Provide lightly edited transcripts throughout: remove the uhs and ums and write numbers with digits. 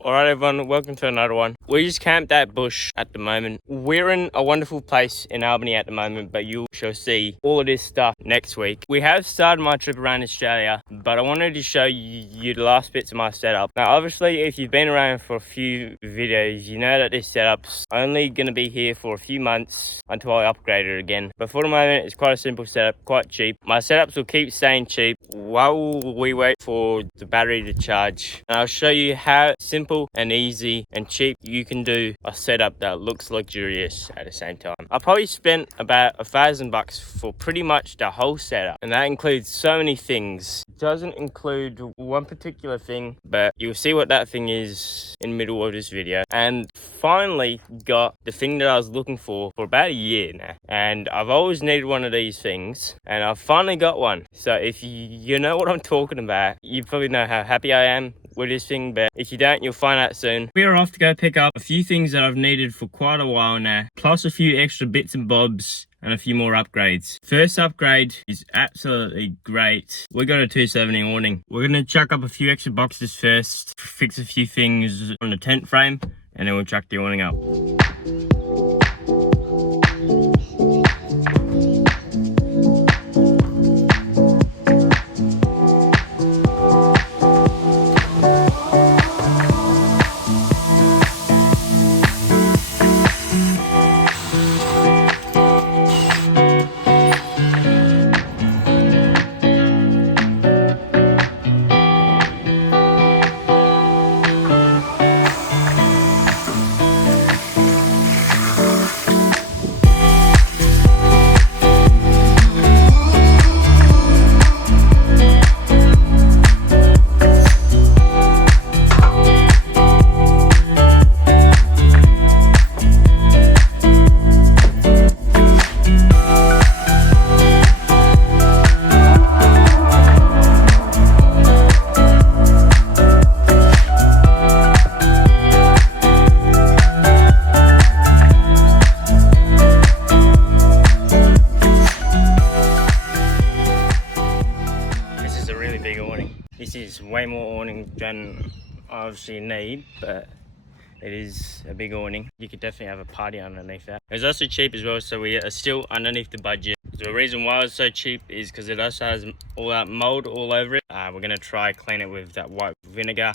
Alright everyone, welcome to another one. We just camped at bush at the moment. We're in a wonderful place in Albany at the moment, but you shall see all of this stuff next week. We have started my trip around Australia, but I wanted to show you the last bits of my setup. Now obviously if you've been around for a few videos, you know that this setup's only going to be here for a few months until I upgrade it again. But for the moment it's quite a simple setup, quite cheap. My setups will keep staying cheap while we wait for the battery to charge. And I'll show you how simple and easy and cheap you can do a setup that looks luxurious at the same time. I probably spent about $1,000 for pretty much the whole setup, and that includes so many things. It doesn't include one particular thing, but you'll see what that thing is in the middle of this video. And finally got the thing that I was looking for about a year now, and I've always needed one of these things, and I've finally got one. So if you know what I'm talking about, you probably know how happy I am with this thing, but if you don't, you'll find out soon. We are off to go pick up a few things that I've needed for quite a while now, plus a few extra bits and bobs and a few more upgrades. First upgrade is absolutely great. We got a 270 awning. We're gonna chuck up a few extra boxes first, fix a few things on the tent frame, and then we'll chuck the awning up. This is way more awning than I obviously need, but it is a big awning. You could definitely have a party underneath that. It's also cheap as well, so we are still underneath the budget. The reason why it's so cheap is because it also has all that mold all over it. We're gonna try clean it with that white vinegar.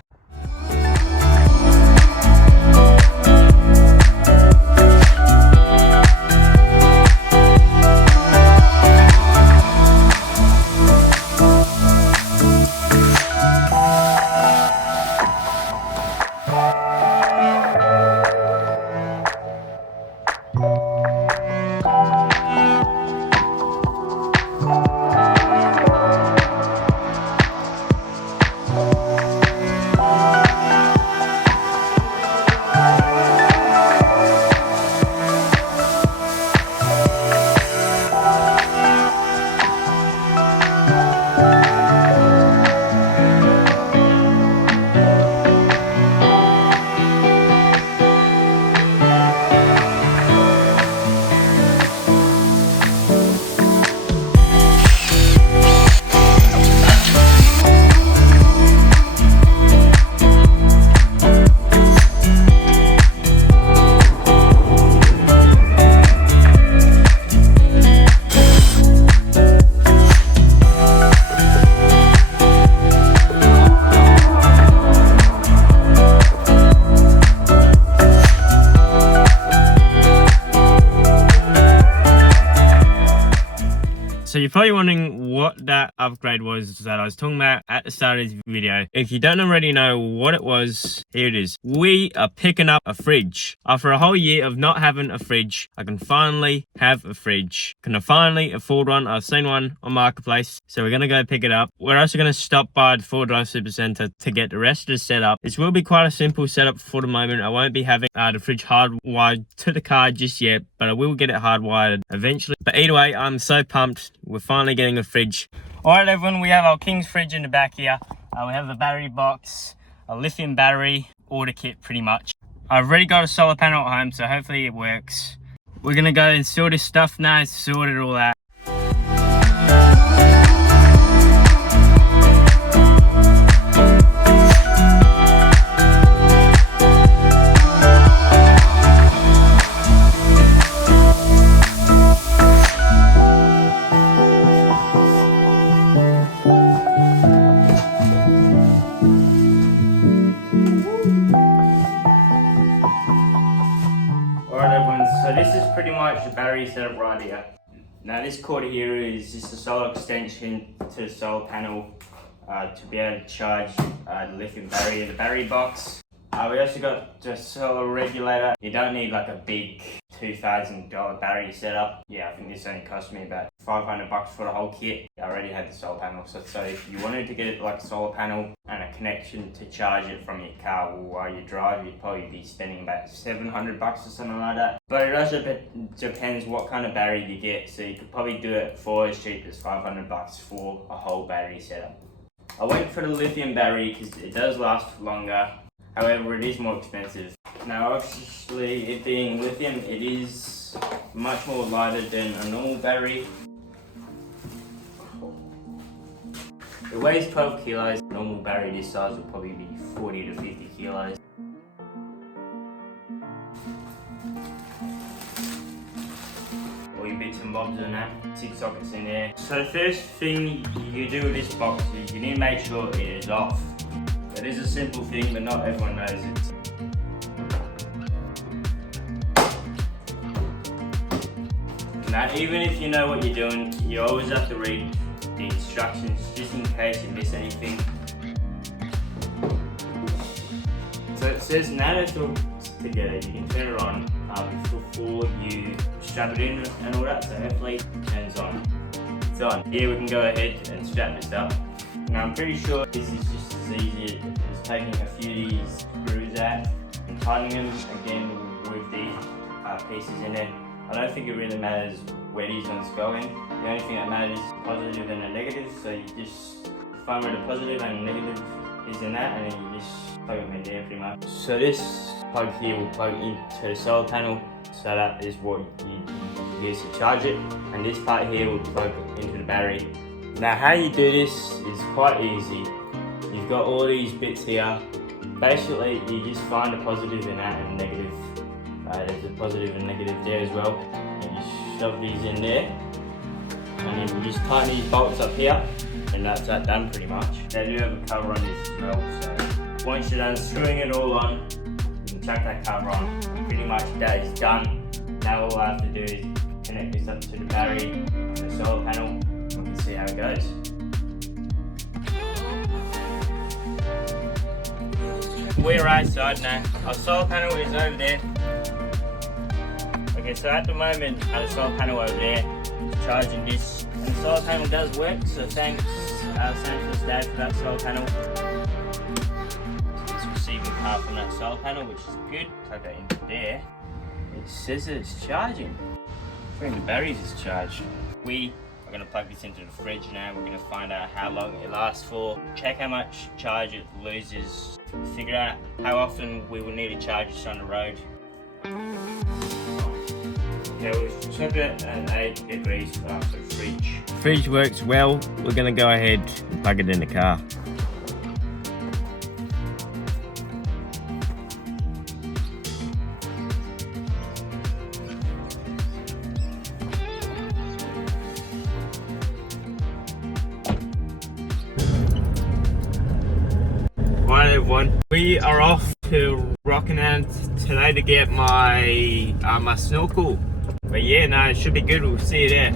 So you're probably wondering what that upgrade was that I was talking about at the start of this video. If you don't already know what it was, here it is. We are picking up a fridge. After a whole year of not having a fridge, I can finally have a fridge. Can I finally afford one? I've seen one on Marketplace, so we're gonna go pick it up. We're also gonna stop by the Ford Drive Supercenter to get the rest of the setup. This will be quite a simple setup for the moment. I won't be having the fridge hardwired to the car just yet, but I will get it hardwired eventually. But either way, I'm so pumped. We're finally getting a fridge. Alright everyone, we have our King's fridge in the back here. We have a battery box, a lithium battery, order kit pretty much. I've already got a solar panel at home, so hopefully it works. We're gonna go install this stuff now, sort it all out. pretty much the battery setup right here. Now this cord here is just a solar extension to the solar panel to be able to charge the lithium battery in the battery box. We also got the solar regulator. You don't need like a big $2,000 battery setup. Yeah, I think this only cost me about $500 for the whole kit. I already had the solar panel, so if you wanted to get it like a solar panel and a connection to charge it from your car while you drive, you'd probably be spending about $700 or something like that. But it also depends what kind of battery you get, so you could probably do it for as cheap as $500 for a whole battery setup. I went for the lithium battery because it does last longer. However, it is more expensive. Now obviously, it being lithium, it is much more lighter than a normal battery. It weighs 12 kilos. A normal battery this size will probably be 40 to 50 kilos. All your bits and bobs and that, 6 sockets in there. So the first thing you do with this box is you need to make sure it is off. It is a simple thing, but not everyone knows it. Now, even if you know what you're doing, you always have to read the instructions just in case you miss anything. So it says now it's all together, you can turn it on before you strap it in and all that, so hopefully it turns on. It's on. Here we can go ahead and strap this up. Now I'm pretty sure this is just as easy as taking a few of these screws out and tightening them again with the pieces in it. I don't think it really matters where these ones go in. The only thing that matters is positive and a negative, so you just find where the positive and the negative is in that, and then you just plug them in there pretty much. So this plug here will plug into the solar panel, so that is what you use to charge it, and this part here will plug into the battery. Now how you do this is quite easy. You've got all these bits here. Basically you just find a positive in that and a negative. There's a positive and negative there as well. And you shove these in there. And then you just tighten these bolts up here. And that's that done pretty much. They do have a cover on this as well. So once you're done screwing it all on, you can chuck that cover on. Pretty much that is done. Now all I have to do is connect this up to the battery and the solar panel. See how it goes. We're outside now. Our solar panel is over there. Okay, so at the moment, the solar panel over there is charging this. And the solar panel does work, so thanks to Dad for that solar panel. It's receiving power from that solar panel, which is good. Plug that into there. It says that it's charging. I think the batteries is charged. We're going to plug this into the fridge now. We're going to find out how long it lasts for, check how much charge it loses, figure out how often we will need to charge this on the road. Okay, we've set it at 8 degrees for the fridge. Fridge works well. We're going to go ahead and plug it in the car. Right everyone, we are off to Rockingham today to get my my snorkel. But yeah, no, it should be good. We'll see you there.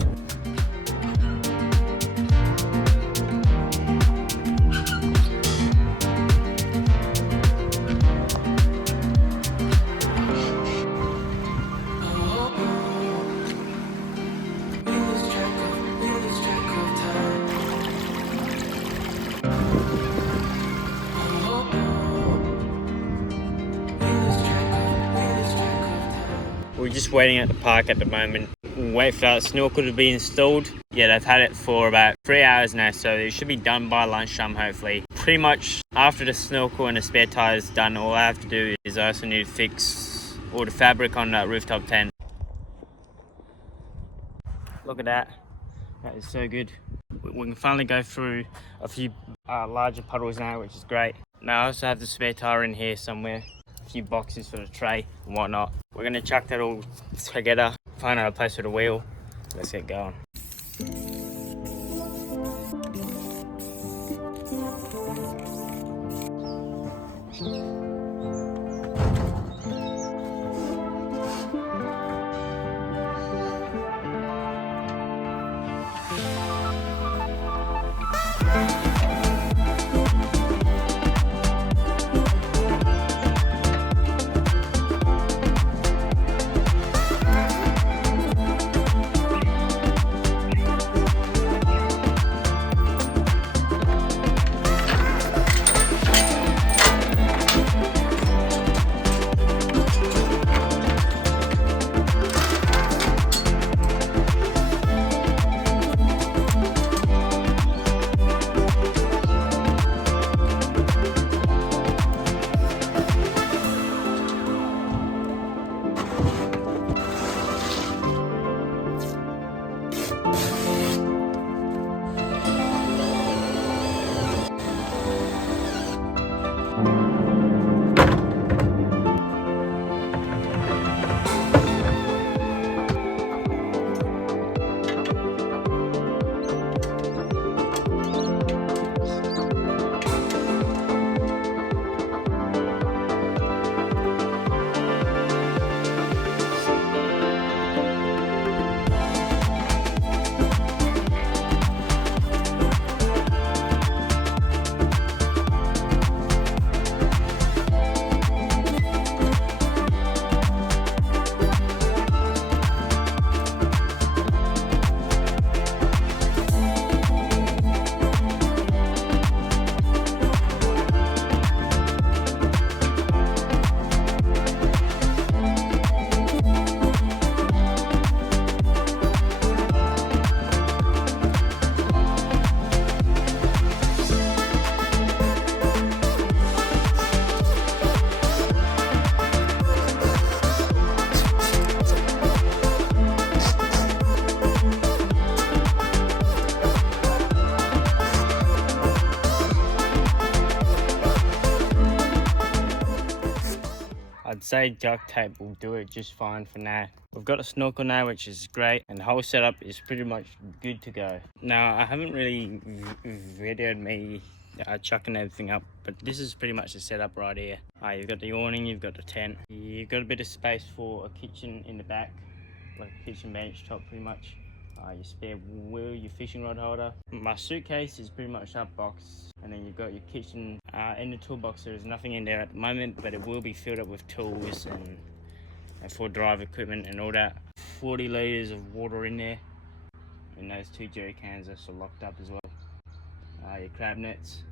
We're just waiting at the park at the moment. Wait for that snorkel to be installed. Yeah, they've had it for about 3 hours now, so it should be done by lunchtime hopefully. Pretty much after the snorkel and the spare tire is done, all I have to do is I also need to fix all the fabric on that rooftop tent. Look at that. That is so good. We can finally go through a few larger puddles now, which is great. Now I also have the spare tire in here somewhere. A few boxes for the tray and whatnot. We're gonna chuck that all together, find out a place for the wheel. Let's get going. I'd say duct tape will do it just fine for now. We've got a snorkel now, which is great, and the whole setup is pretty much good to go. Now, I haven't really videoed me chucking everything up, but this is pretty much the setup right here. You've got the awning, you've got the tent, you've got a bit of space for a kitchen in the back, like a kitchen bench top pretty much. Your spare wheel, your fishing rod holder. My suitcase is pretty much that box, and then you've got your kitchen. In the toolbox there is nothing in there at the moment, but it will be filled up with tools and for drive equipment and all that. 40 litres of water in there, and those 2 jerry cans are still locked up as well. Your crab nets.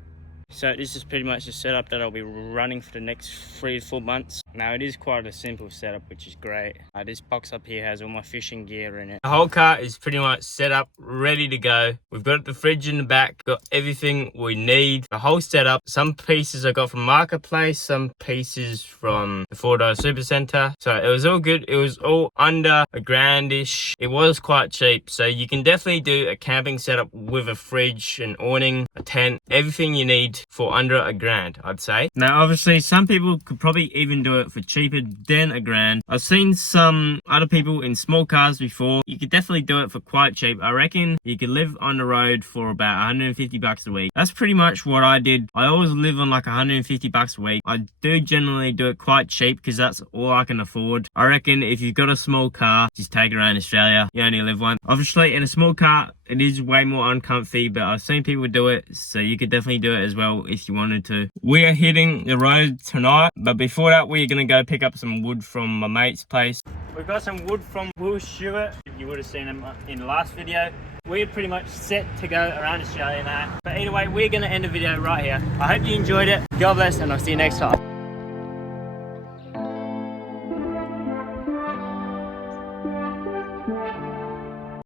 So this is pretty much the setup that I'll be running for the next 3 to 4 months. Now it is quite a simple setup, which is great. This box up here has all my fishing gear in it. The whole car is pretty much set up, ready to go. We've got the fridge in the back, got everything we need. The whole setup, some pieces I got from Marketplace, some pieces from the Ford Super Center. So it was all good. It was all under $1,000-ish. It was quite cheap. So you can definitely do a camping setup with a fridge, an awning, a tent, everything you need for under $1,000, I'd say. Now obviously some people could probably even do it for cheaper than $1,000. I've seen some other people in small cars before. You could definitely do it for quite cheap. I reckon you could live on the road for about 150 bucks a week. That's pretty much what I did. I always live on like 150 bucks a week. I do generally do it quite cheap because that's all I can afford. I reckon if you've got a small car, just take it around Australia. You only live once. Obviously in a small car it is way more uncomfy, but I've seen people do it, so you could definitely do it as well if you wanted to. We are hitting the road tonight, but before that we're gonna go pick up some wood from my mate's place. We've got some wood from Will Stewart. You would have seen him in the last video. We're pretty much set to go around Australia now. But either way, we're gonna end the video right here. I hope you enjoyed it. God bless, and I'll see you next time.